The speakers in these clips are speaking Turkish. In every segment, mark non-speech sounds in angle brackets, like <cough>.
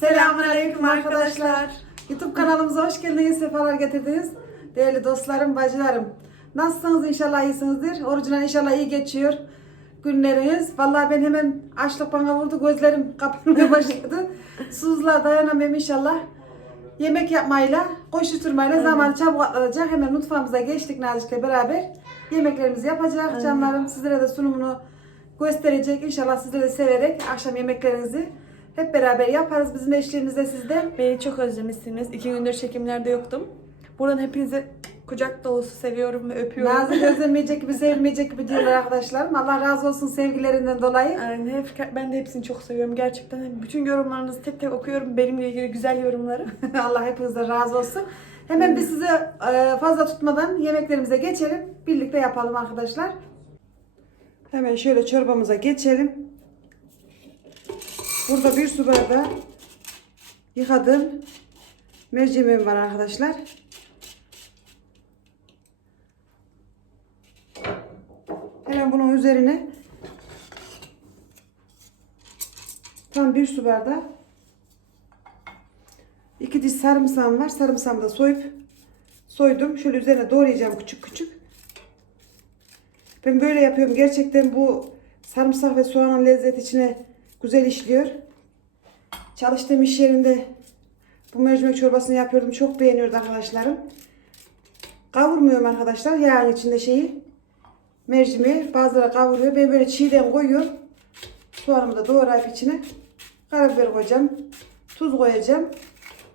Selamünaleyküm arkadaşlar. YouTube kanalımıza hoş geldiniz, sefalar getirdiniz. Değerli dostlarım, bacılarım. Nasılsınız? İnşallah iyisinizdir. Orucuna inşallah iyi geçiyor günleriniz. Vallahi ben hemen açlık bana vurdu. Gözlerim <laughs> kapanmaya başladı. Susuzluğa dayanamıyorum inşallah. Yemek yapmayla, koşuşturmayla zaman çabuk atlatacak. Hemen mutfağımıza geçtik Nazik'le beraber. Yemeklerimizi yapacak canlarım. Sizlere de sunumunu gösterecek. İnşallah sizleri de severek akşam yemeklerinizi hep beraber yaparız. Bizim eşliğimizde sizde. Beni çok özlemişsiniz. İki gündür çekimlerde yoktum. Buradan hepinizi kucak dolusu seviyorum ve öpüyorum. Nazlı <laughs> gözlemeyecek gibi sevilmeyecek gibi diyorlar arkadaşlarım. Allah razı olsun sevgilerinden dolayı. Yani hep, ben de hepsini çok seviyorum gerçekten. Bütün yorumlarınızı tek tek okuyorum. Benimle ilgili güzel yorumları. <laughs> Allah hepinizden razı olsun. Hemen biz size fazla tutmadan yemeklerimize geçelim. Birlikte yapalım arkadaşlar. Hemen şöyle çorbamıza geçelim. Burada bir su bardağı yıkadığım mercimeğim var arkadaşlar. Hemen bunun üzerine tam bir su bardağı iki diş sarımsağım var. Sarımsağımı da soyup soydum. Şöyle üzerine doğrayacağım küçük küçük. Ben böyle yapıyorum. Gerçekten bu sarımsak ve soğanın lezzeti içine güzel işliyor. Çalıştığım iş yerinde bu mercimek çorbasını yapıyordum. Çok beğeniyordu arkadaşlarım. Kavurmuyorum arkadaşlar. Yağın içinde şeyi. Mercimeği bazıları kavuruyor. Ben böyle çiğden koyuyorum. Soğanımı da doğrayıp içine karabiber koyacağım. Tuz koyacağım.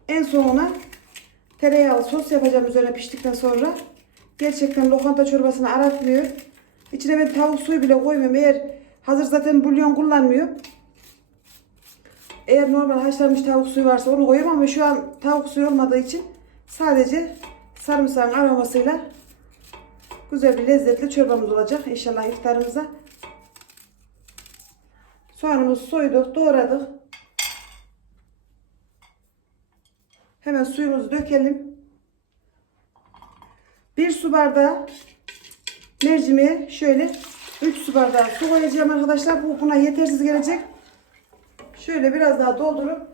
En sonuna tereyağlı sos yapacağım üzerine piştikten sonra. Gerçekten lokanta çorbasını aratmıyor. İçine ben tavuk suyu bile koymuyorum. Eğer hazır zaten bulyon kullanmıyor. Eğer normal haşlanmış tavuk suyu varsa onu koyuyorum ama şu an tavuk suyu olmadığı için sadece sarımsağın aromasıyla güzel bir lezzetli çorbamız olacak inşallah iftarımıza. Soğanımızı soyduk, doğradık. Hemen suyumuzu dökelim. Bir su bardağı mercimeğe şöyle 3 su bardağı su koyacağım arkadaşlar. Bu buna yetersiz gelecek. Şöyle biraz daha doldurup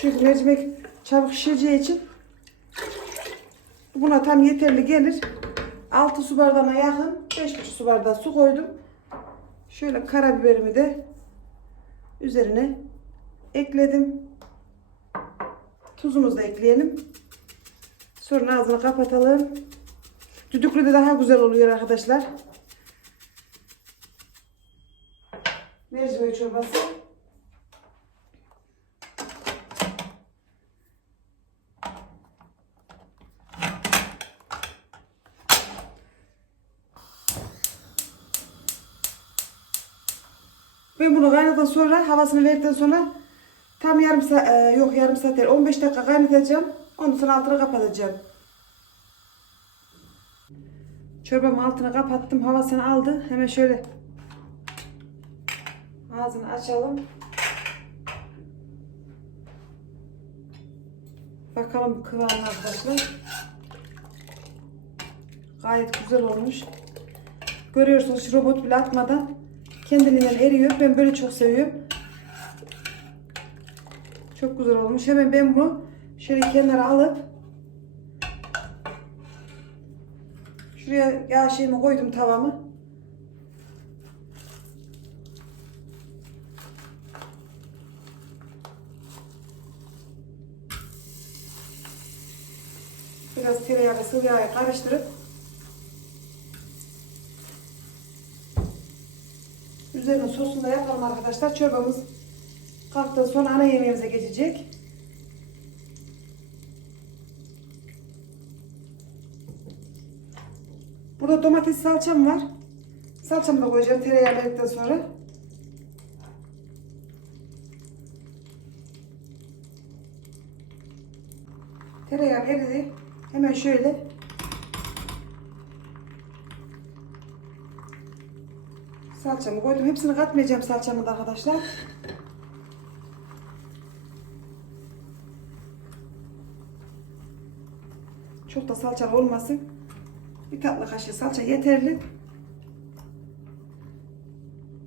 Çünkü mercimek çabuk şişeceği için buna tam yeterli gelir. 6 su bardağına yakın 5,5 su bardağı su koydum. Şöyle karabiberimi de üzerine ekledim. Tuzumuzu da ekleyelim. Sonra ağzını kapatalım. Düdüklü de daha güzel oluyor arkadaşlar. Mercimek çorbası. Ben bunu kaynadıktan sonra havasını verdikten sonra tam yarım saat yok yarım saat değil 15 dakika kaynatacağım. Ondan sonra altını kapatacağım. Çorbamın altını kapattım. Havasını aldı. Hemen şöyle ağzını açalım. Bakalım kıvamına arkadaşlar. Gayet güzel olmuş. Görüyorsunuz robot bile atmadan kendiliğinden eriyor. Ben böyle çok seviyorum. Çok güzel olmuş. Hemen ben bunu şöyle kenara alıp şuraya yağ şeyimi koydum tavamı. Biraz tereyağı ve sıvı yağı karıştırıp Üzerine sosunu da yapalım arkadaşlar. Çorbamız kalktıktan sonra ana yemeğimize geçecek. Burada domates salçam var. Salçamı da koyacağım tereyağı verdikten sonra. Tereyağı eridi. Hemen şöyle Salçamı koydum. Hepsini katmayacağım salçamı da arkadaşlar. Da salçalı olmasın. Bir tatlı kaşığı salça yeterli.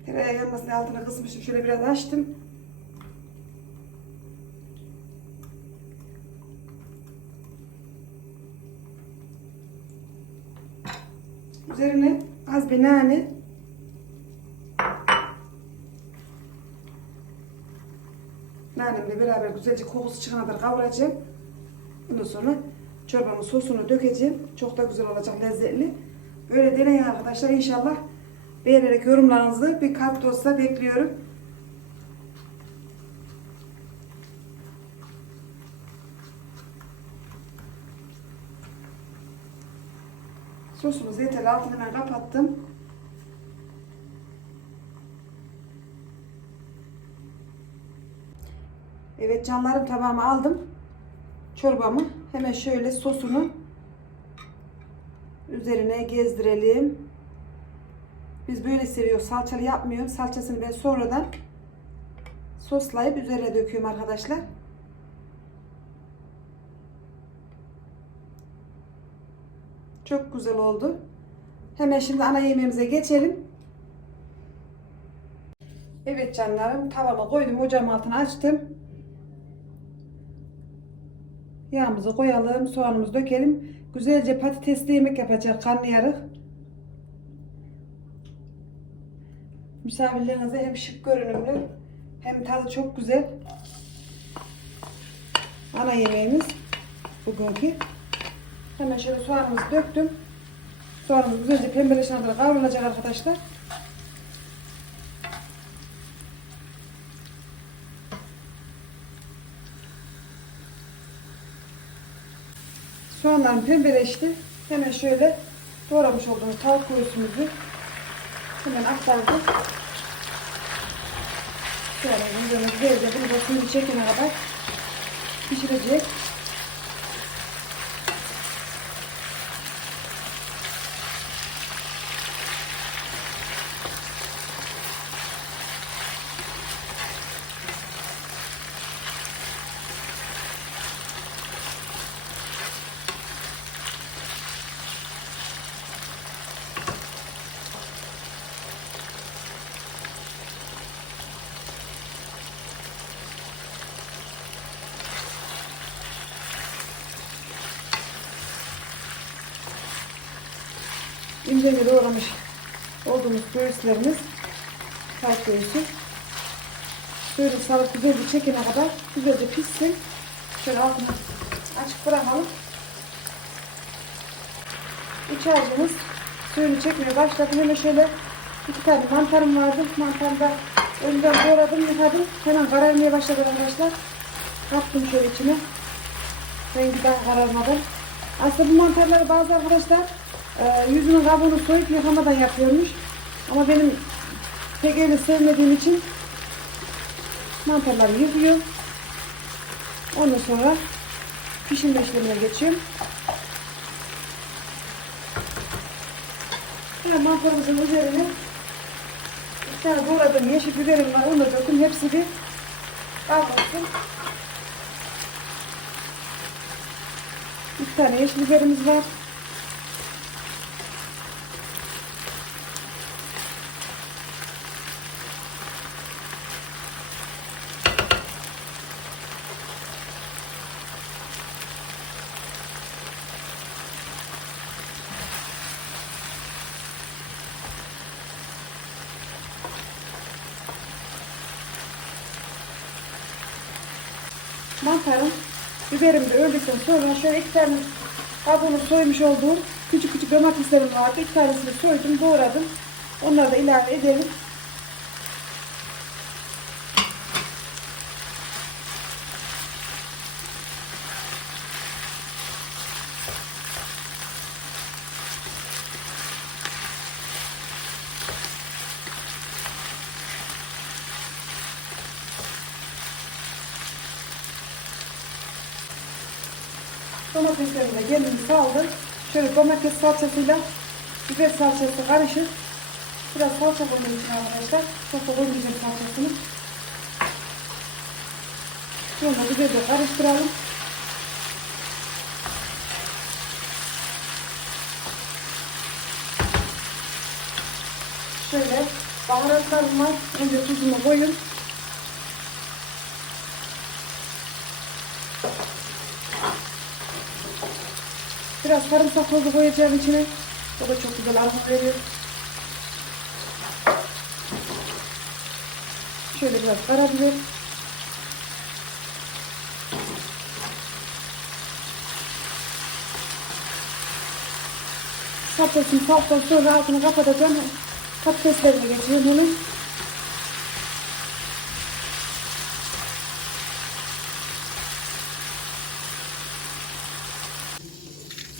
Tereyağı yanmasın diye altına kısmıştım. Şöyle biraz açtım. Üzerine az bir nane. Nanemle beraber güzelce kokusu çıkana kadar kavuracağım. Ondan sonra çorbamın sosunu dökeceğim. Çok da güzel olacak, lezzetli. Böyle deneyin arkadaşlar. İnşallah beğenerek yorumlarınızı bir kalp de olsa bekliyorum. Sosumuz yeterli. Altını ben kapattım. Evet canlarım tabağıma aldım. Çorbamı hemen şöyle sosunu üzerine gezdirelim. Biz böyle seviyoruz. Salçalı yapmıyorum. Salçasını ben sonradan soslayıp üzerine döküyorum arkadaşlar. Çok güzel oldu. Hemen şimdi ana yemeğimize geçelim. Evet canlarım tavama koydum ocağın altına açtım. Yağımızı koyalım, soğanımızı dökelim. Güzelce patatesli yemek yapacak karnıyarık. Misafirlerinize hem şık görünümlü hem tadı çok güzel. Ana yemeğimiz bugünkü. Hemen şöyle soğanımızı döktüm. Soğanımız güzelce pembeleşene kadar kavrulacak arkadaşlar. Soğanlarım pembeleşti. Hemen şöyle doğramış olduğumuz tavuk göğsümüzü hemen aktardım. Şöyle üzerine güzelce bunu suyunu çekene kadar pişirecek. İnce doğramış olduğumuz göğüslerimiz tavuk göğüsü. Şöyle sarıp güzelce çekene kadar güzelce pişsin. Şöyle altını açık bırakalım. İç harcımız suyunu çekmeye başladı. Hemen şöyle iki tane mantarım vardı. Mantarı da önden doğradım, yıkadım. Hemen kararmaya başladı arkadaşlar. Kattım şöyle içine. Rengi daha kararmadan. Aslında bu mantarları bazı arkadaşlar e, yüzünün kabuğunu soyup yıkamadan yapıyormuş. Ama benim pek öyle sevmediğim için mantarları yıkıyor. Ondan sonra pişirme işlemine geçiyorum. Hemen mantarımızın üzerine bir tane doğradığım yeşil biberim var. Onu da döktüm. Hepsi bir kavrulsun. İki tane yeşil biberimiz var. Mantarım, biberim de öldükten sonra şöyle iki tane kabuğunu soymuş olduğum küçük küçük domateslerim vardı. İki tanesini soydum, doğradım. Onları da ilave edelim. saldım. Şöyle domates salçasıyla biber salçası karışık. Biraz salça koyduğum için arkadaşlar. Çok da koymayacağım salçasını. Sonra biberi karıştıralım. Şöyle baharatlarım. Önce tuzumu koyun. Biraz sarımsak tozu koyacağım içine. O da çok güzel aroma veriyor. Şöyle biraz karabiber. Salçasını salçadan sonra altını kapatacağım. Patateslerine geçiyorum onu.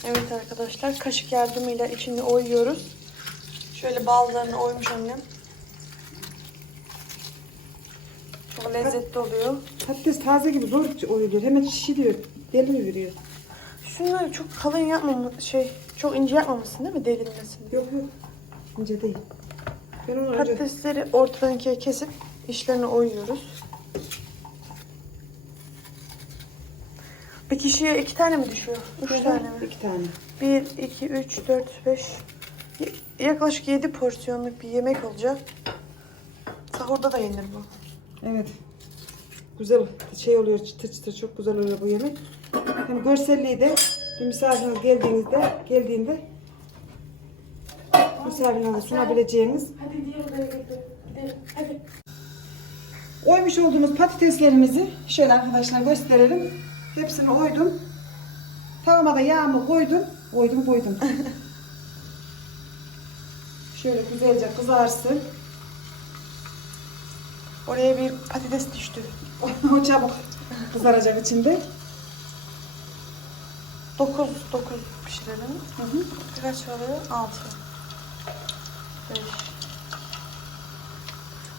Evet arkadaşlar kaşık yardımıyla içini oyuyoruz. Şöyle bazılarını oymuş annem. Çok lezzetli oluyor. Patates taze gibi zor oyuluyor. Hemen şişiriyor. Deli veriyor. Şunları çok kalın yapmamı şey çok ince yapmamışsın değil mi delinmesin. Yok yok. İnce değil. Ben onu önce... Patatesleri ortadan ikiye kesip içlerini oyuyoruz. Kişiye iki tane mi düşüyor? Üç Hı hı, tane mi? İki tane. Bir, iki, üç, dört, beş. Y- Yaklaşık yedi porsiyonluk bir yemek olacak. Sahurda da yenir bu. Evet. Güzel şey oluyor çıtır çıtır çok güzel oluyor bu yemek. Hem görselliği de bir misafiriniz geldiğinizde geldiğinde misafirinize sunabileceğiniz Hadi diğer odaya gidelim. Hadi. Oymuş olduğumuz patateslerimizi şöyle arkadaşlar gösterelim. Hepsini oydum. Tavama da yağımı koydum. Koydum koydum. <laughs> şöyle güzelce kızarsın. Oraya bir patates düştü. <laughs> o çabuk kızaracak içinde. Dokuz, dokuz pişirelim. Hı hı. Kaç oluyor? Altı. Beş.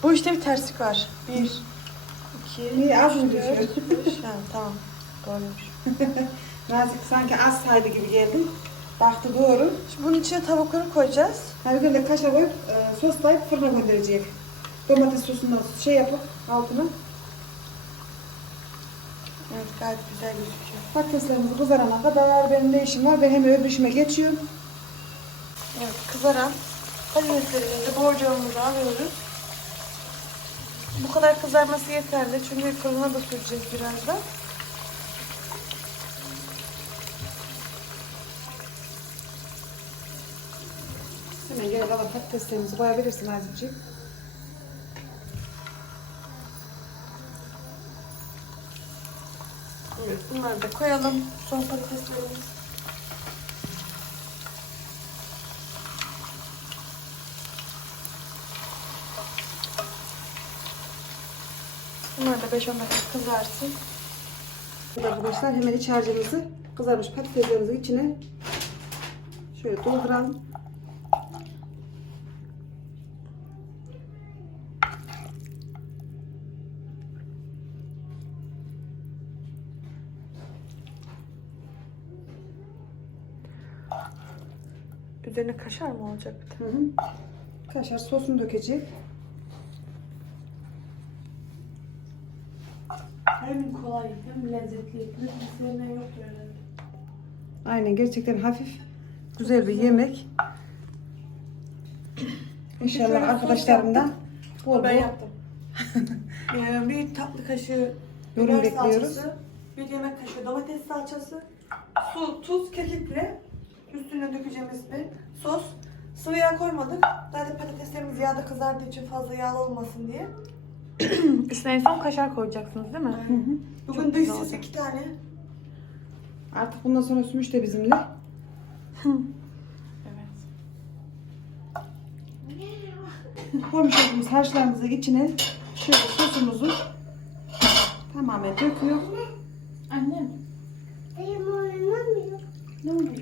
Bu işte bir terslik var. Bir, iki, İyi, az. Yani tamam. <laughs> Doğruymuş. <laughs> Nazik sanki az saydı gibi geldi. Baktı doğru. Şimdi bunun içine tavukları koyacağız. Hani böyle kaşar koyup e, soslayıp fırına gönderecek. Domates sosundan şey yapıp altına. Evet gayet güzel gözüküyor. Patateslerimizi kızarana kadar benim de işim var. Ben hemen öbür işime geçiyorum. Evet kızaran patateslerimizi borcamımıza alıyoruz. Bu kadar kızarması yeterli çünkü fırına da süreceğiz birazdan. Hemen gene kalan patateslerimizi koyabilirsin Azizciğim. Evet bunları da koyalım. Son patateslerimiz. Bunlar da 5-10 dakika kızarsın. Şimdi arkadaşlar hemen iç harcımızı kızarmış patateslerimizi içine şöyle dolduralım. Üzerine kaşar mı olacak bir de? Hı hı. Kaşar sosunu dökecek. Hem kolay hem lezzetli. Üzerine yok yani. Aynen gerçekten hafif güzel bir yemek. İnşallah şöyle sos arkadaşlarım da bol Ben bol yaptım. <laughs> Ee, bir tatlı kaşığı Yorum biber bekliyoruz. salçası, bir yemek kaşığı domates salçası, su, tuz, kekikle üstüne dökeceğimiz bir sos. Sıvı yağ koymadık. Zaten patateslerimiz yağda kızardığı için fazla yağlı olmasın diye. <clears throat> Üstüne en son kaşar koyacaksınız değil mi? Hı hı. Bugün dış ses iki tane. Artık bundan sonra Sümüş de bizimle. <laughs> Evet. Koymuş olduğumuz harçlarımızı içine şöyle sosumuzu tamamen döküyor. Annem. Benim oynamıyor. Ne oluyor?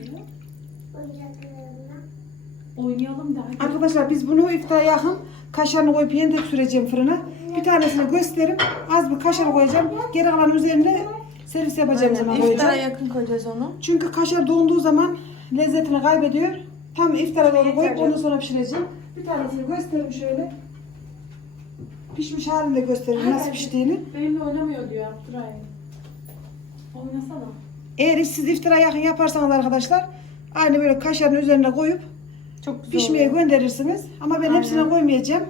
Oynayalım da. Arkadaşlar biz bunu iftara yakın kaşarını koyup yeniden süreceğim fırına. Bir tanesini göstereyim. Az bir kaşar koyacağım. Geri kalan üzerine servis yapacağım zaman İftara koyacağım. yakın koyacağız onu. Çünkü kaşar donduğu zaman lezzetini kaybediyor. Tam iftara doğru koyup Yeter ondan sonra pişireceğim. Bir tanesini göstereyim şöyle. Pişmiş halini de göstereyim nasıl piştiğini. Benimle oynamıyor diyor Abdurrahim. Oynasana. Eğer siz iftara yakın yaparsanız arkadaşlar aynı böyle kaşarın üzerine koyup Çok güzel Pişmeye oluyor. gönderirsiniz. Ama ben Aynen. hepsine koymayacağım.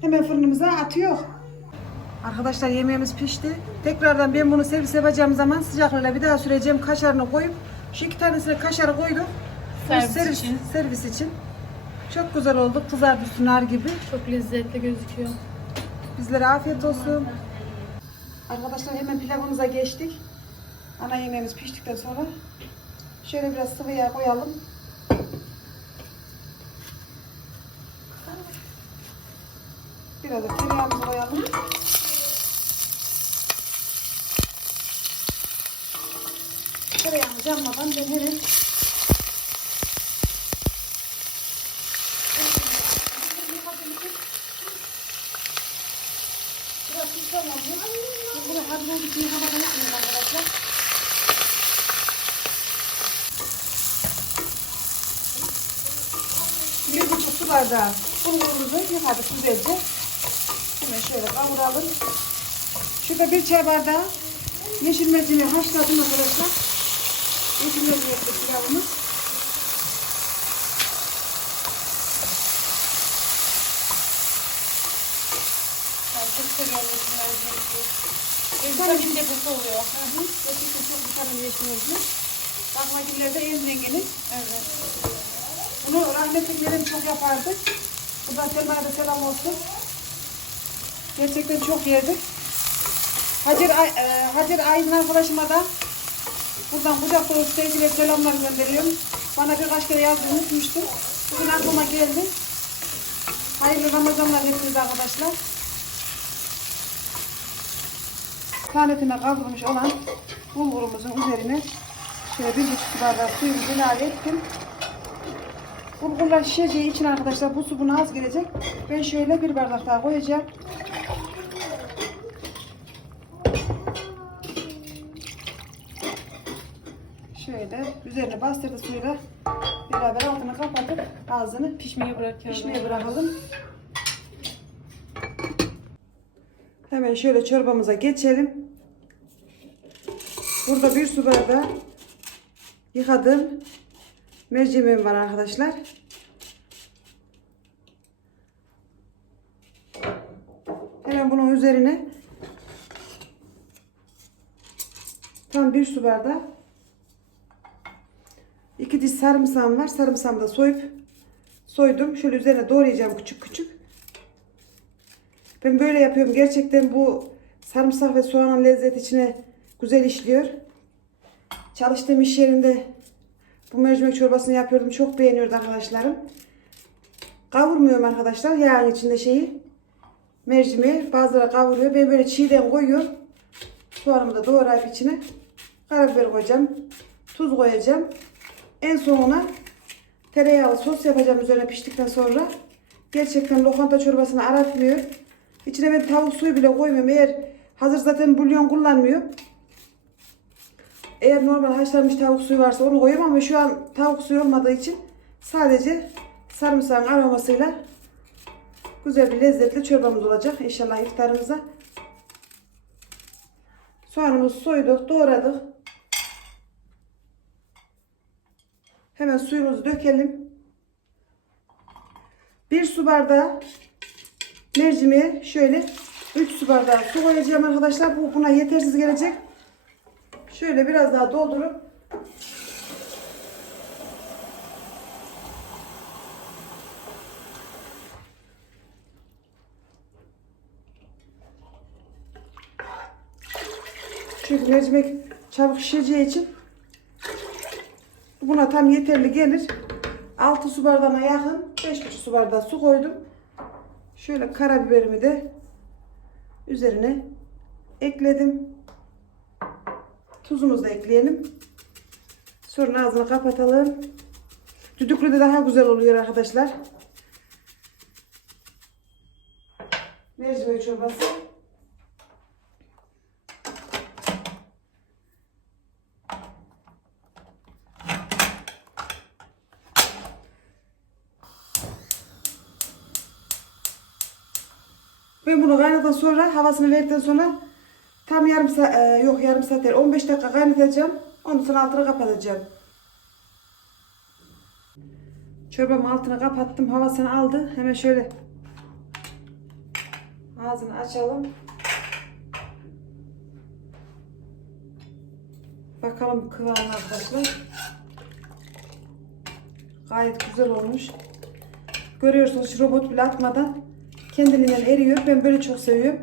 Hemen fırınımıza atıyor. Arkadaşlar yemeğimiz pişti. Tekrardan ben bunu servis yapacağım zaman sıcaklığıyla bir daha süreceğim. Kaşarını koyup şu iki tanesine kaşarı koydum. Bu Servis için. Servis için. Çok güzel oldu. Kızardı sunar gibi. Çok lezzetli gözüküyor. Bizlere afiyet olsun. Arkadaşlar hemen pilavımıza geçtik. Ana yemeğimiz piştikten sonra şöyle biraz sıvı yağ koyalım. Biraz da tereyağımızı koyalım. Tereyağımız yanmadan hemen Biraz pişman oldu. Biz bunu hazır bir yıkamadan yapmıyoruz arkadaşlar. Bir buçuk su bardağı bulgurumuzu yıkadık güzelce. Hemen şöyle kavuralım. Şurada bir çay bardağı yeşil mercimeği haşladım arkadaşlar. Yeşil mercimekli pilavımız. Çok seviyorum yeşil mercimekli. Vitamin deposu oluyor. Hı hı. Çok vitamin yeşil mercimek. Bakmagillerde en zengini. Evet. Bunu rahmetlilerim çok yapardı. Buradan Selma'ya da selam olsun. Gerçekten çok yerdik. Hacer, e, Hacer Aydın arkadaşıma da buradan kucak dolusu sevgi ve selamlar gönderiyorum. Bana birkaç kere yazdı unutmuştum. Bugün aklıma geldi. Hayırlı Ramazanlar hepinize arkadaşlar. Tanetine kavrulmuş olan bulgurumuzun üzerine şöyle bir buçuk su bardağı suyumuzu ilave ettim. Bulgurlar şişeceği için arkadaşlar bu su buna az gelecek. Ben şöyle bir bardak daha koyacağım. Şöyle üzerine bastırdı suyla beraber altını kapatıp ağzını Pişmeyi bırakıyorum. pişmeye bırakalım. Hemen şöyle çorbamıza geçelim. Burada bir su bardağı yıkadığım mercimeğim var arkadaşlar. Hemen bunun üzerine tam bir su bardağı iki diş sarımsağım var. Sarımsağımı da soyup soydum. Şöyle üzerine doğrayacağım küçük küçük. Ben böyle yapıyorum. Gerçekten bu sarımsak ve soğanın lezzeti içine güzel işliyor. Çalıştığım iş yerinde bu mercimek çorbasını yapıyordum. Çok beğeniyordu arkadaşlarım. Kavurmuyorum arkadaşlar. Yağın içinde şeyi. Mercimeği bazıları kavuruyor. Ben böyle çiğden koyuyorum. Soğanımı da doğrayıp içine. Karabiber koyacağım. Tuz koyacağım. En sonuna tereyağlı sos yapacağım üzerine piştikten sonra. Gerçekten lokanta çorbasını aratmıyor. İçine ben tavuk suyu bile koymuyorum. Eğer hazır zaten bulyon kullanmıyor. Eğer normal haşlanmış tavuk suyu varsa onu koyuyorum ama şu an tavuk suyu olmadığı için sadece sarımsağın aromasıyla güzel bir lezzetli çorbamız olacak inşallah iftarımıza. Soğanımızı soyduk, doğradık. Hemen suyumuzu dökelim. Bir su bardağı mercimeğe şöyle 3 su bardağı su koyacağım arkadaşlar. Bu buna yetersiz gelecek. Şöyle biraz daha doldurup Çünkü mercimek çabuk şişeceği için buna tam yeterli gelir. 6 su bardağına yakın 5,5 su bardağı su koydum. Şöyle karabiberimi de üzerine ekledim. Tuzumuzu da ekleyelim. Sonra ağzını kapatalım. Düdüklü de daha güzel oluyor arkadaşlar. Mercimek çorbası. Ben bunu kaynadıktan sonra havasını verdikten sonra tam yarım saat yok yarım saat değil 15 dakika kaynatacağım. Ondan sonra altını kapatacağım. Çorbamın altını kapattım. Havasını aldı. Hemen şöyle ağzını açalım. Bakalım kıvamına arkadaşlar. Gayet güzel olmuş. Görüyorsunuz robot bile atmadan kendiliğinden eriyor. Ben böyle çok seviyorum.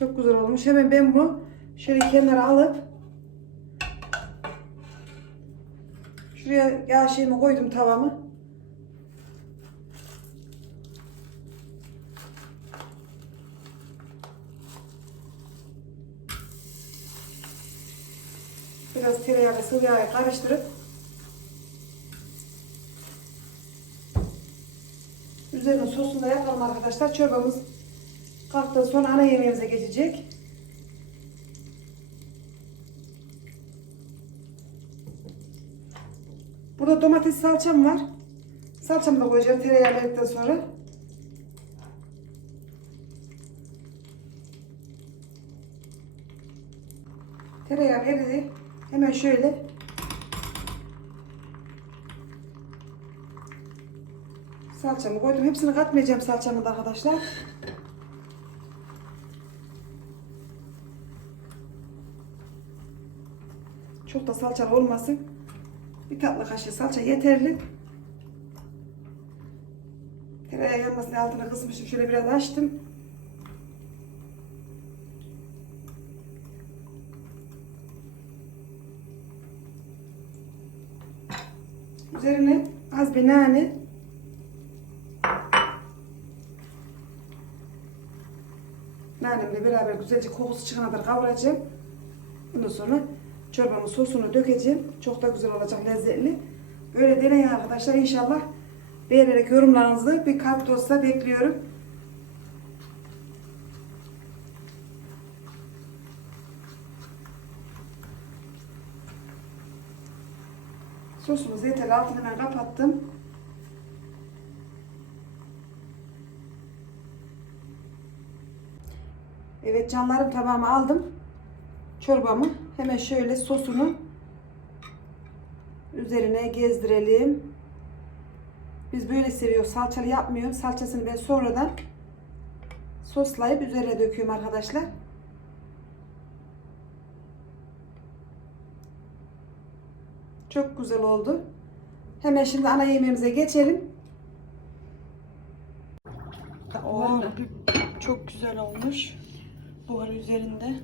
Çok güzel olmuş. Hemen ben bunu şöyle kenara alıp şuraya yağ şeyimi koydum tavamı. Biraz tereyağı ve sıvı yağı karıştırıp üzerine sosunu da yapalım arkadaşlar. Çorbamız kalktıktan sonra ana yemeğimize geçecek. Burada domates salçam var. Salçamı da koyacağım tereyağı verdikten sonra. Tereyağı eridi. Hemen şöyle salçamı koydum. Hepsini katmayacağım salçamı da arkadaşlar. Çok da salçalı olmasın. Bir tatlı kaşığı salça yeterli. Tereyağı yanmasın altına kısmışım. Şöyle biraz açtım. Üzerine az bir nane. Nanemle beraber güzelce kokusu çıkana kadar kavuracağım. Ondan sonra çorbamın sosunu dökeceğim. Çok da güzel olacak, lezzetli. Böyle deneyin arkadaşlar. İnşallah beğenerek yorumlarınızı bir kalp olsa bekliyorum. Sosumuz yeterli. Altını ben kapattım. Evet canlarım tabağıma aldım. Çorbamı hemen şöyle sosunu üzerine gezdirelim. Biz böyle seviyoruz. Salçalı yapmıyorum. Salçasını ben sonradan soslayıp üzerine döküyorum arkadaşlar. Çok güzel oldu. Hemen şimdi ana yemeğimize geçelim. Oo, çok güzel olmuş. Buhar üzerinde.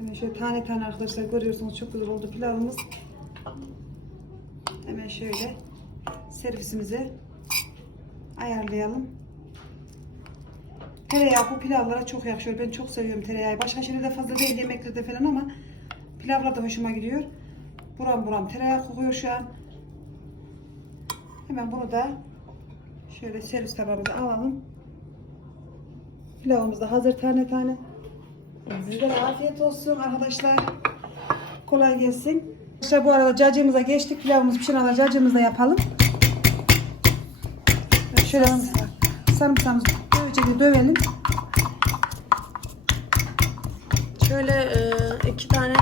Hemen şöyle tane tane arkadaşlar görüyorsunuz çok güzel oldu pilavımız. Hemen şöyle servisimize ayarlayalım. Tereyağı bu pilavlara çok yakışıyor. Ben çok seviyorum tereyağı. Başka şeylerde fazla değil yemeklerde falan ama pilavlar da hoşuma gidiyor. Buram buram tereyağı kokuyor şu an. Hemen bunu da şöyle servis tabağımıza alalım. Pilavımız da hazır tane tane. Sizlere afiyet olsun arkadaşlar. Kolay gelsin. Arkadaşlar bu arada cacığımıza geçtik. Pilavımız kadar cacığımızı da yapalım. Şöyle sarımsağımızı dövecek dövelim. Şöyle e, iki tane,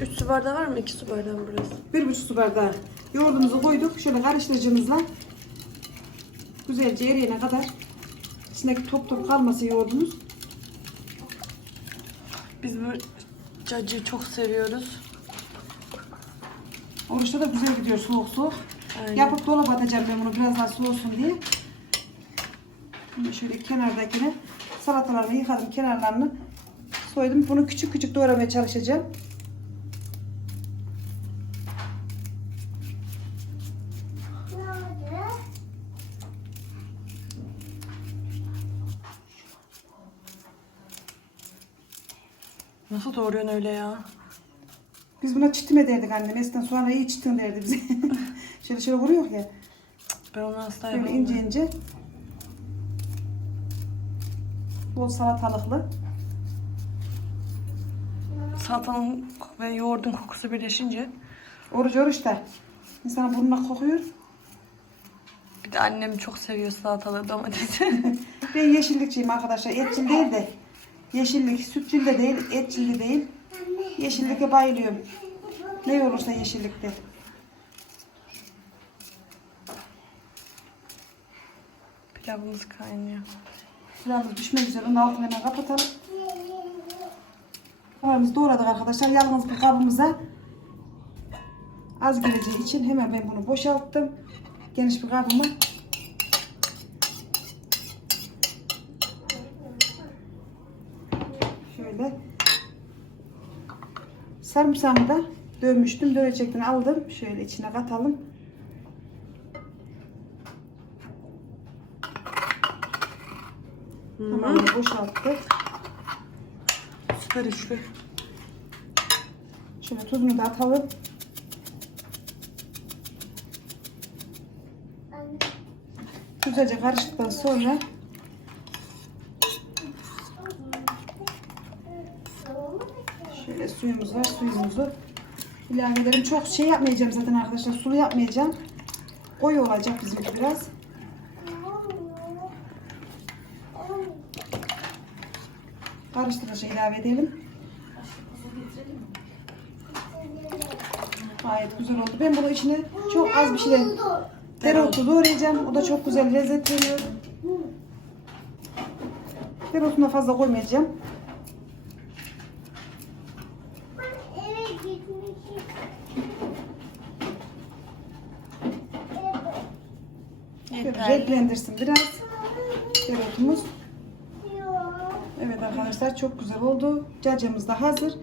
üç su bardağı var mı? İki su bardağı mı burası? Bir buçuk su bardağı yoğurdumuzu koyduk. Şöyle karıştırıcımızla güzelce eriyene kadar içindeki top top kalması yoğurdumuz. Biz bu cacığı çok seviyoruz. Oruçta da güzel gidiyor soğuk soğuk. Aynen. Yapıp dolaba atacağım ben bunu biraz daha soğusun diye. Şimdi şöyle kenardakine salatalarını yıkadım kenarlarını soydum. Bunu küçük küçük doğramaya çalışacağım. Nasıl doğruyorsun öyle ya? Biz buna çitime derdik annem. Eskiden sonra iyi çitin derdi bize. <laughs> şöyle şöyle vuruyor ya. Ben onu asla Böyle yapamam. ince ince. Bol salatalıklı. Salatanın ve yoğurdun kokusu birleşince Oruç oruç da. İnsanın burnuna kokuyor. bir de annem çok seviyor salatalığı, domatesi. <laughs> Ben yeşillikçiyim arkadaşlar. Etçil değil de. Yeşillik sütçül de değil, etçil de değil. Yeşillik'e bayılıyorum. Ne olursa yeşillikte. Pilavımız kaynıyor. Pilavımız düşmek üzere. Onun altını hemen kapatalım. Kavamızı doğradık arkadaşlar. Yalnız bir kabımıza az geleceği için hemen ben bunu boşalttım. Geniş bir kabıma Sarımsağımı da dövmüştüm. Dövecekten aldım. Şöyle içine katalım. Tamam boşalttık. Süper üçlü. Şöyle tuzunu da atalım. Güzelce karıştıktan sonra şöyle suyumuz var. Suyumuzu ilave edelim. Çok şey yapmayacağım zaten arkadaşlar. Sulu yapmayacağım. Koyu olacak bizimki biraz. Karıştırıcı ilave edelim. Gayet güzel oldu. Ben bunu içine çok az bir şey dereotu doğrayacağım. O da çok güzel lezzet veriyor. Dereotunu fazla koymayacağım. Eve gitmişim. Şöyle Yeter. Renklendirsin biraz dereotumuz. Evet arkadaşlar çok güzel oldu. Cacığımız da hazır.